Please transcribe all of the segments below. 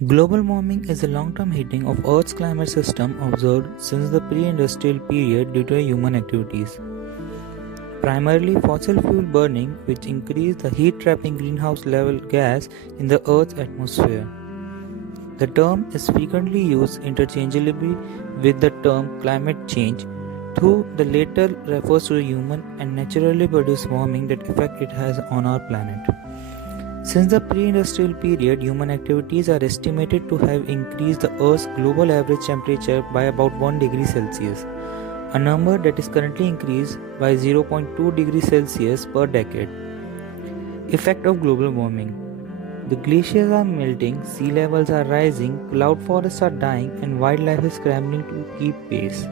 Global warming is the long-term heating of Earth's climate system observed since the pre-industrial period due to human activities. Primarily fossil fuel burning, which increase the heat-trapping greenhouse level gas in the Earth's atmosphere. The term is frequently used interchangeably with the term climate change, though the latter refers to the human and naturally produced warming that effect it has on our planet. Since the pre-industrial period, human activities are estimated to have increased the Earth's global average temperature by about 1 degree Celsius, a number that is currently increased by 0.2 degrees Celsius per decade. Effect of global warming. The glaciers are melting, sea levels are rising, cloud forests are dying, and wildlife is scrambling to keep pace.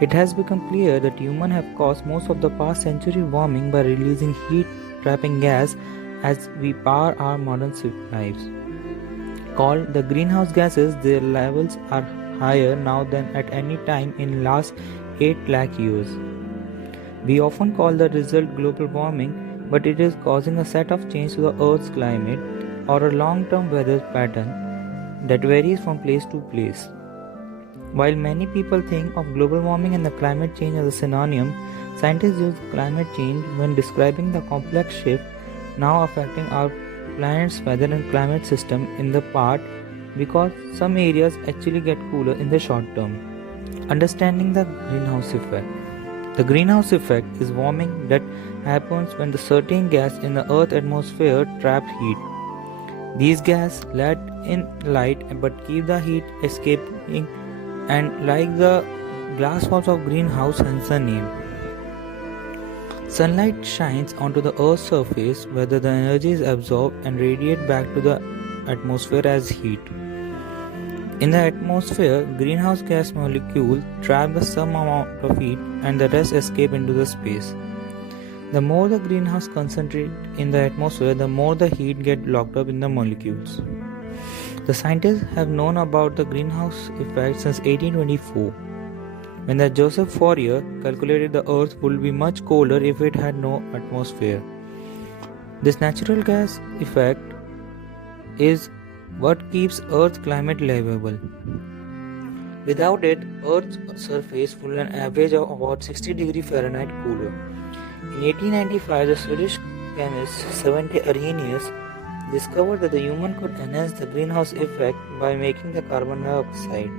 It has become clear that humans have caused most of the past century warming by releasing heat-trapping gas as we power our modern lives. Called the greenhouse gases, their levels are higher now than at any time in last 8 lakh years. We often call the result global warming, but it is causing a set of change to the Earth's climate or a long-term weather pattern that varies from place to place. While many people think of global warming and the climate change as a synonym, scientists use climate change when describing the complex shift now affecting our planet's weather and climate system in the part because some areas actually get cooler in the short term. Understanding the greenhouse effect. The greenhouse effect is warming that happens when the certain gas in the Earth's atmosphere traps heat. These gases let in light but keep the heat escaping, and like the glass walls of greenhouse, hence the name. Sunlight shines onto the Earth's surface where the energy is absorbed and radiated back to the atmosphere as heat. In the atmosphere, greenhouse gas molecules trap the some amount of heat and the rest escape into the space. The more the greenhouse concentrate in the atmosphere, the more the heat gets locked up in the molecules. The scientists have known about the greenhouse effect since 1824. When the Joseph Fourier calculated the Earth would be much colder if it had no atmosphere. This natural gas effect is what keeps Earth's climate livable. Without it, Earth's surface would an average of about 60 degrees Fahrenheit cooler. In 1895, the Swedish chemist Svante Arrhenius discovered that the human could enhance the greenhouse effect by making the carbon dioxide.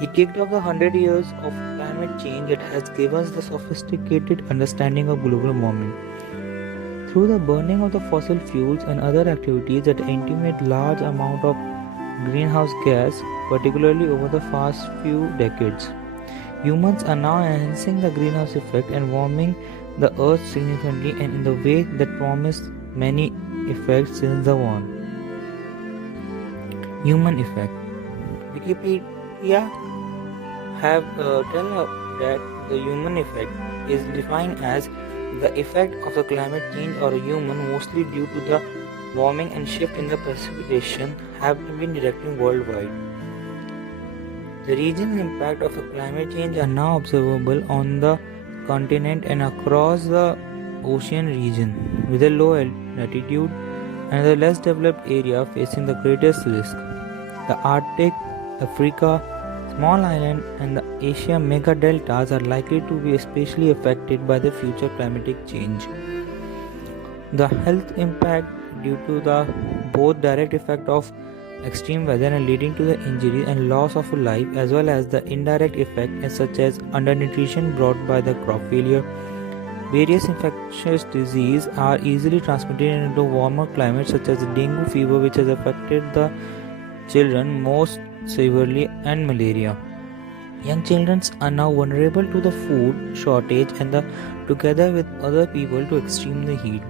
He kicked off the 100 years of climate change that has given us the sophisticated understanding of global warming. Through the burning of the fossil fuels and other activities that emit large amounts of greenhouse gas, particularly over the past few decades, humans are now enhancing the greenhouse effect and warming the earth significantly and in the way that promised many effects since the war. Human effect. Wikipedia have tell that the human effect is defined as the effect of the climate change or a human, mostly due to the warming and shift in the precipitation, have been directing worldwide. The regional impact of the climate change are now observable on the continent and across the ocean region, with a low latitude and the less developed area facing the greatest risk. The Arctic, Africa, Small Island and the Asia mega deltas are likely to be especially affected by the future climatic change. The health impact due to the both direct effect of extreme weather and leading to the injury and loss of life, as well as the indirect effect such as undernutrition brought by the crop failure. Various infectious diseases are easily transmitted into warmer climates such as dengue fever, which has affected the children most severely, and malaria. Young children are now vulnerable to the food shortage and together with other people to extreme the heat.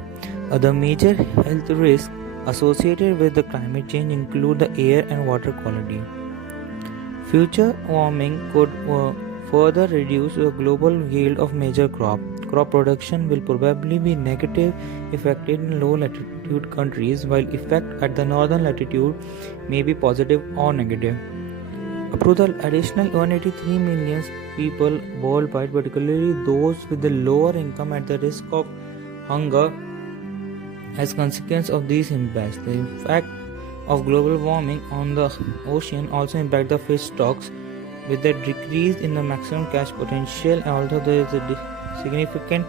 Other major health risks associated with the climate change include the air and water quality. Future warming could further reduce the global yield of major crops. Crop production will probably be negative affected in low latitude countries, while effect at the northern latitude may be positive or negative. Up to the additional 183 million people worldwide, particularly those with the lower income, at the risk of hunger as consequence of these impacts. The impact of global warming on the ocean also impact the fish stocks with a decrease in the maximum catch potential, although there is a significant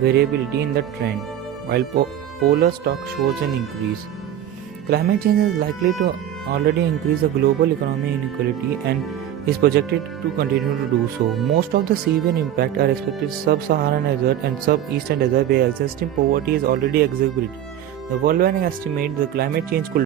variability in the trend, while polar stock shows an increase. Climate change is likely to already increase the global economic inequality and is projected to continue to do so. Most of the severe impact are expected in sub-Saharan desert and sub-Eastern desert where existing poverty is already exacerbated. The World Bank estimates the climate change could